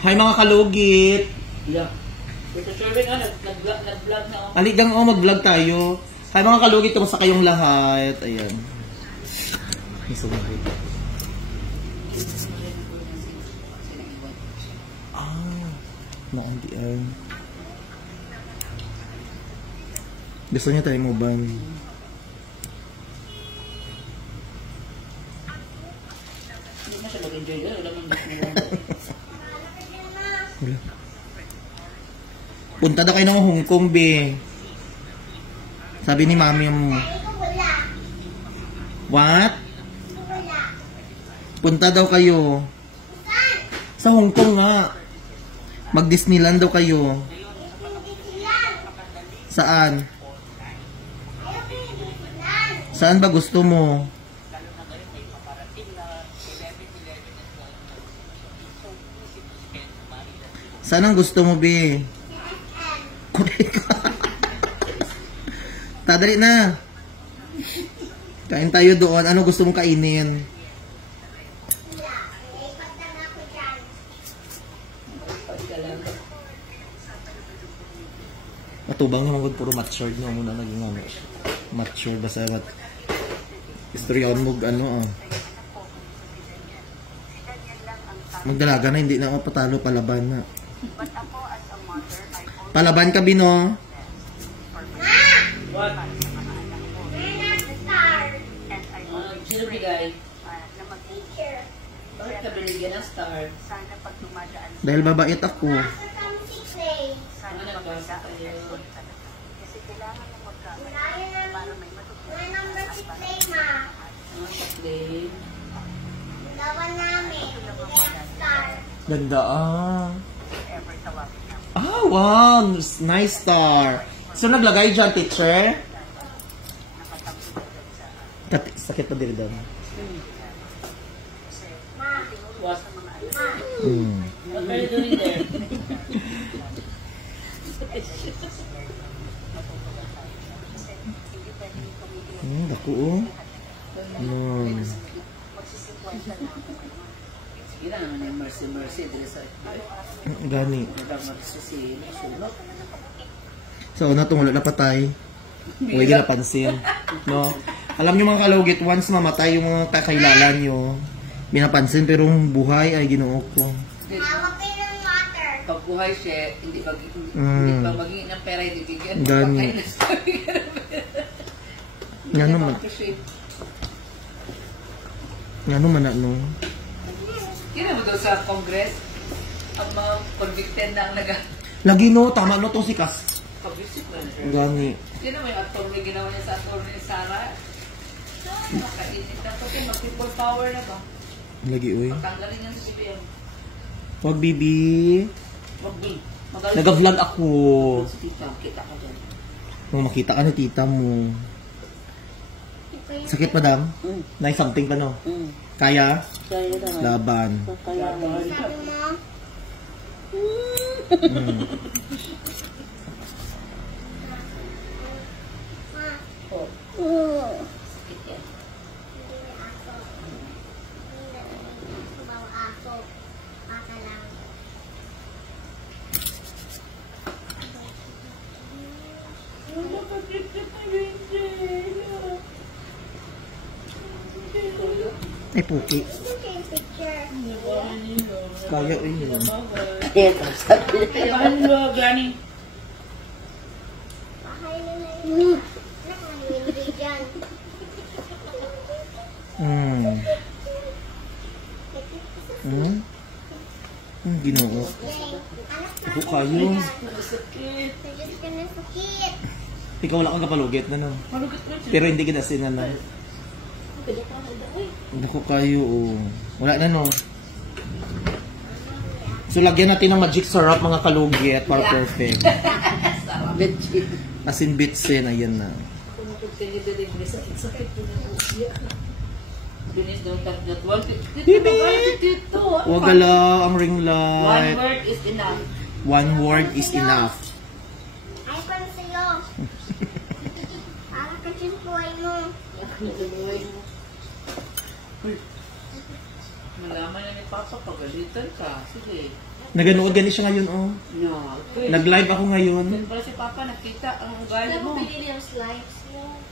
Hi mga kalugit! Yeah. Ito sure nga, nag-vlog na ako. Aligang mag-vlog tayo. Hi mga kalugit, kumusta kayong lahat? Ayan. Isumagay. Naandian. Gusto niya tayo mo ban? Hindi na siya mag-enjoy doon. Wala mong gusto mo. Wala. Punta daw kayo ng Hong Kong, be. Sabi ni mami mo. What? Punta daw kayo. Sa Hong Kong nga. Mag-Disneyland daw kayo. Saan? Saan ba gusto mo? Saan ang gusto mo, be? Tadali na. Kain tayo doon. Ano gusto mong kainin? Matubang naman puro matured na muna naging ano. Matured basta mat istoryaon mo ano magdalaga na hindi na ako patalo palaban na. Palaban ka bino. What? Sino bigay? Bakit ka binigyan ng star? Dahil mabait ako. Ano nagbasa kayo? Kasi kailangan na magkamali para may matutunan. Number 6 play, ma. Ano sa play? Lawan namin. Star. Ganda ah. Ever tawagin namin. Ah, wow! Nice star. So, naglagay dyan, teacher? Sakit pa din doon. What? Mm. What are you doing there? Dako oh. Sige na naman yung mercy. Gani. Nagmamercy sunod. So, una itong wala na patay. Huwag na napansin. No? Alam nyo mga kalugit, once mamatay yung mga kakilala nyo, binapansin, pero buhay ay ginoo ko. Hawak kayo ng water. Pag buhay siya, hindi pa magiging ng pera, hindi bigyan. Gani. Nga naman. Nga naman ano. Kina mo daw sa Congress, ang mga convicted na ang Lagi no, tama no itong si Kas. nag-visit na. Gani. Sino mo yung attorney ginawa niya sa attorney ni Sarah? Makainit na ito. Mag-people power na ba? Lagi uy. Pagtanggalin niya sa CBM. Wag bibi. Wag-bi. Nag-vlog ako. Kita ka dyan. Nung makita ka ni tita mo. Sakit madam? Nice something pa no? Kaya? Kaya naman. Laban. Kaya naman. Sabi mo, Sakit yan. hindi aso. Hindi bang aso. Baka lang. Ay puki. Take picture. Kaya yun. Bahan mo, Granny. Bahay nila yun. Nakangindi dyan. Ginoo. Anak Ako kayo. Sakit. Diyos ka na sakit. Ikaw wala kang kapalugit na no. Malugat mo siya. Pero hindi kita sinana. Ako kayo oh. Wala na no. So lagyan natin ng magic syrup mga kalugit para perfect. Legit. As in bitsin, ayan na. Kung continue delivery, sakit po na po. Binis doon tagnat. Dito. Huwag gala ang ring One light. word is enough. One word is enough. Ay, para sa'yo. Para kasi buhay mo. Malaman na ni Papa, pagalitan ka. Sige. Naganood gani siya ngayon, oh. No. Nag-live ako ngayon. Yan pala si Papa, nakita ang ugali Saan mo. mo pinili ang slides mo?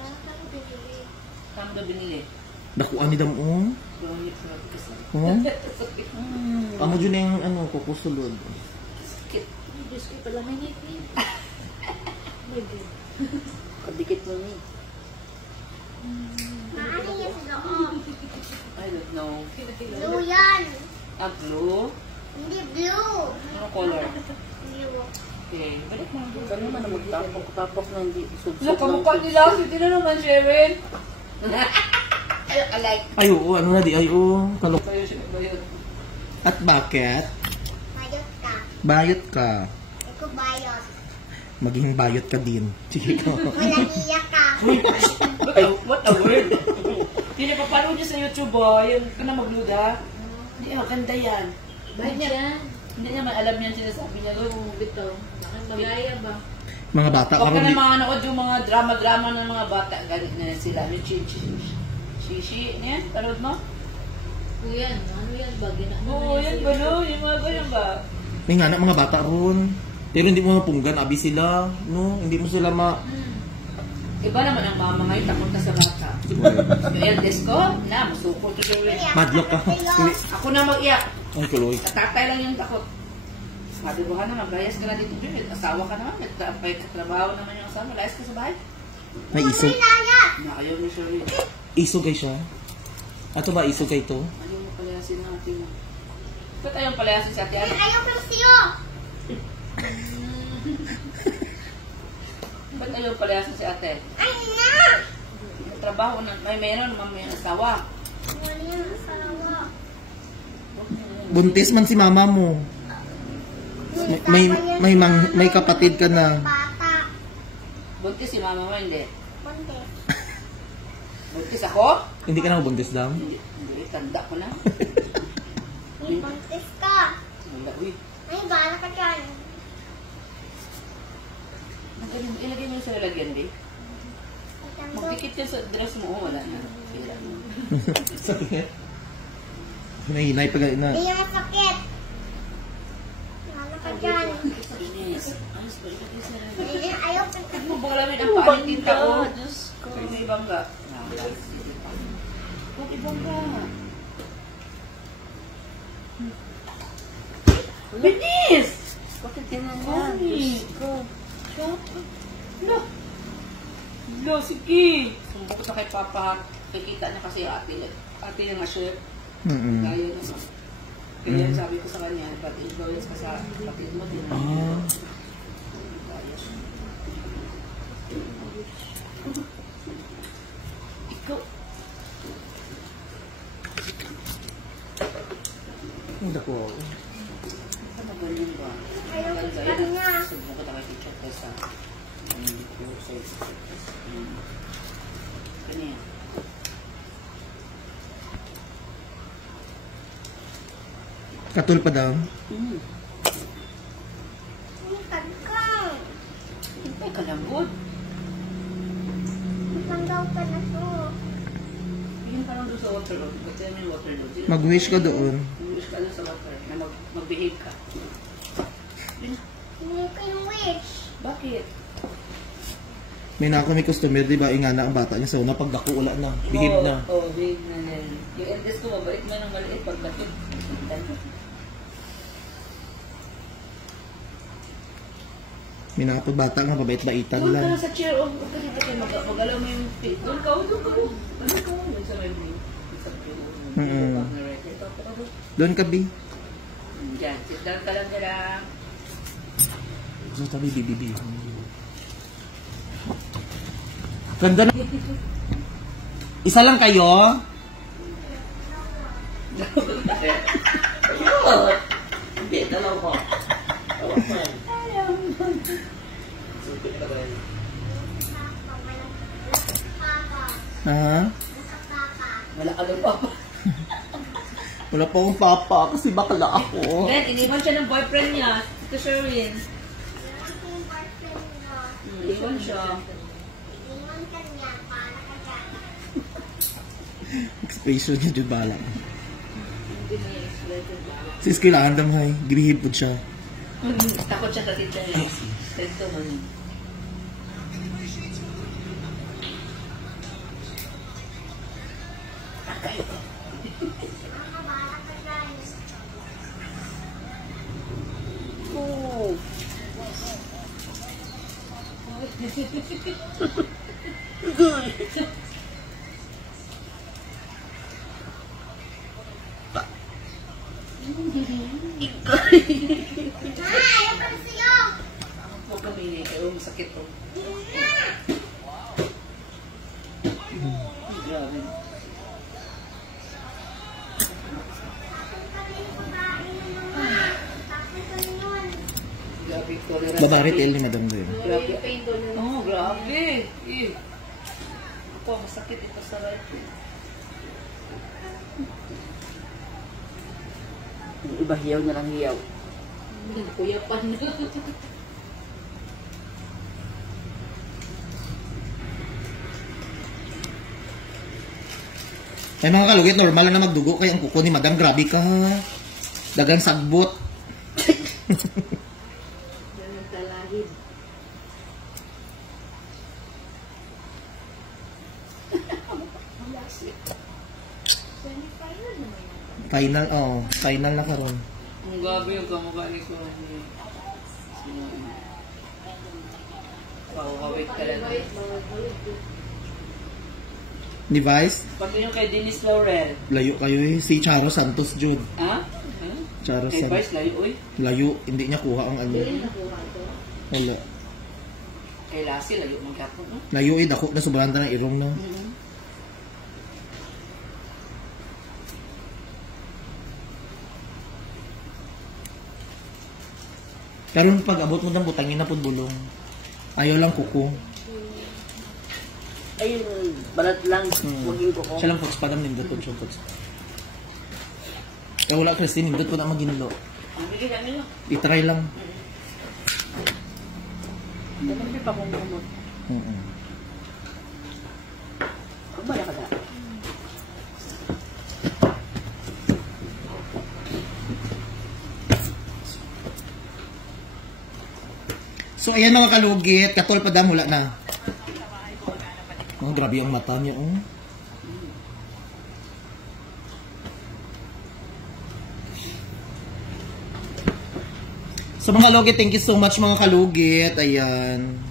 Saan mo pinili? Saan mo binili? Dakuan ni Dam, oh. Bakit sa kasi? Oh. Sakit. Amo dyan yung, ano, kukusulod. Sakit. Ay, Diyos ko pala may ngipin. My God. Kadikit mo ni. Maano yan sa loob? I don't know. Blue yan. Ah, blue? Hindi blue. Ano color? Blue. Okay. Balik mo. Kano man ang magtapok-tapok na hindi subsub Wala, kamukha nila. Hindi na naman, Sharon. Alike. Ay, oo, ano na di, ay, oo. Kalok. Kayo siya ba yun? At bakit? Bayot ka. Bayot ka. Ikaw bayot. Maging bayot ka din. Sige ko. Walang iyak ka. What a word. Hindi pa paano niya sa YouTube, yung ka na magluda. Hindi, maganda yan. Bakit yan? Hindi niya man alam yan sinasabi niya. Oo, bitaw. Bakit magaya ba? Mga bata, Huwag ka karon na di. mga nanood yung mga drama-drama ng mga bata. Ganit na sila. May Shishi. Ano yan? Panood mo? O yan, ano yan ba? Oo, yan ba no? Yung mga ganyan ba? May nga na mga bata ron. Pero hindi mo mapunggan, abi sila. No? Hindi mo sila ma... Iba naman ang mama ngayon, takot na sa bata. Yung eldest ko, na, masuko to siya rin. Madlock ka. Hindi. Ako na mag-iyak. Ay, kuloy. At tatay lang yung takot. Madibuhan na, maglayas ka na dito. May asawa ka naman, may trabaho naman yung asawa. Layas ka sa bahay. May isog. Nakayaw ni siya rin. Isog kay siya. Ato ba isog kay to? Ayaw mo palayasin natin. Ba't ayaw palayasin si ate Ana? Ayaw ko siyo. Ba't ayaw palayasin si ate? Ay na. May trabaho na, may meron, may asawa. Wala yung asawa. Buntis man si mama mo. May kapatid ka na. Bata. Buntis si mama mo, hindi. Buntis. Buntis ako? Hindi ka na buntis daw? Hindi, tanda ko na. May buntis ka. Wala, uy. Ay, bala ka dyan. Ilagay mo sa lalagyan, di? Magpikit yan sa dress mo, wala na. Kailan mo. Sakit. Nahinay pag na. Hindi yung sakit. Bala ka dyan. Inis. Ayos ba? Ilagay sa lalagyan. Hindi, ayaw ka. Huwag mo bangalamin ang paanin tinta ko. Kaya may bangga. Huwag ibangga. Binis! Bakit ganyan yan? Mami! No! No, sige! Sumbok ko kay Papa. Kikita niya kasi ate. Ate niya nga siya. Gaya naman. Kaya sabi ko sa kanya, ba't influence ka sa kapatid mo din? Ah. Gaya siya. Ikaw. Hindi ko. Ano ba yun ba? Ayaw ko sa kanya. Sumbok ko kay teacher ko sa kanya. Katul pa daw. Ay, kagkang. Ay, kalambot. Isang daw ka na to. Bigyan ka lang doon sa water load. Ba't yan yung water load? Mag-wish ka doon. Mag-wish ka lang sa water na mag-behave ka. Hindi ko yung wish. Bakit? May nako may customer, di ba? Ingana ang bata niya. So, napag dako, wala na. Behave na. Oo, behave na yan. Yung eldest ko, mabait man ang maliit pag bakit. May nakapag bata nga, babait-baitan Doon ka lang. lang sa chair. Huwag ka dito kayo mag-alaw mo yung feet. Doon ka. Doon ka. Doon sa may Doon ka, Bi. Diyan. Sit down ka lang nila. So, tabi, bibibi. Ganda na. Isa lang kayo? Hindi, dalaw ko. Papa. Ha? Papa. Wala ka doon pa. Wala pa akong papa kasi bakla ako. Ben, iniwan siya ng boyfriend niya. Ito Sherwin. Iwan ko yung boyfriend mo. Iniwan siya. Iwan ka niya. Bala ka dyan. Expression niya, Jud Bala. Hindi niya Sis, kailangan damay. Gibihib po siya. Takot siya sa tita niya. Tento man. Oh. Huwag kami niya. Kaya masakit to. Grabe. Grabe ko. Babarit el ni Madam Doy. Grabe. Oh, grabe. Eh. Ito, masakit ito sa right. Yung iba hiyaw na lang hiyaw. Kuya pa na. May mga kalugit, normal na magdugo kaya ang kuko ni Madam, grabe ka. Dagang sagbot. Final, final na karon. Ang gabi yung kamukha ni ko. Pakukawit ka lang. Ni Vice, Pati yung kay Dennis Laurel. layo kayo eh. Si Charo Santos, Jude. Ha? Charo Kay Santos. Vice, layo, uy. Layo, hindi niya kuha ang ano. Wala. Kay Lassie, layo ng kapon. No? Layo eh, dako na sobrang ng irong na. Karon pag abot mo ng butangin na pud bulong. Ayaw lang kuko. Ayun, balat lang. Huwag yung kuko. Siya lang fox padam nindot po siya fox. Kaya wala Christine, nindot po na maginlo. Ang bigay namin no? I-try lang. Dapat pa kong kumot. Huwag ba ka da? So ayan mga kalugit, katol padam wala na. Oh, grabe ang mata niya oh. So mga kalugit, thank you so much mga kalugit. Ayan.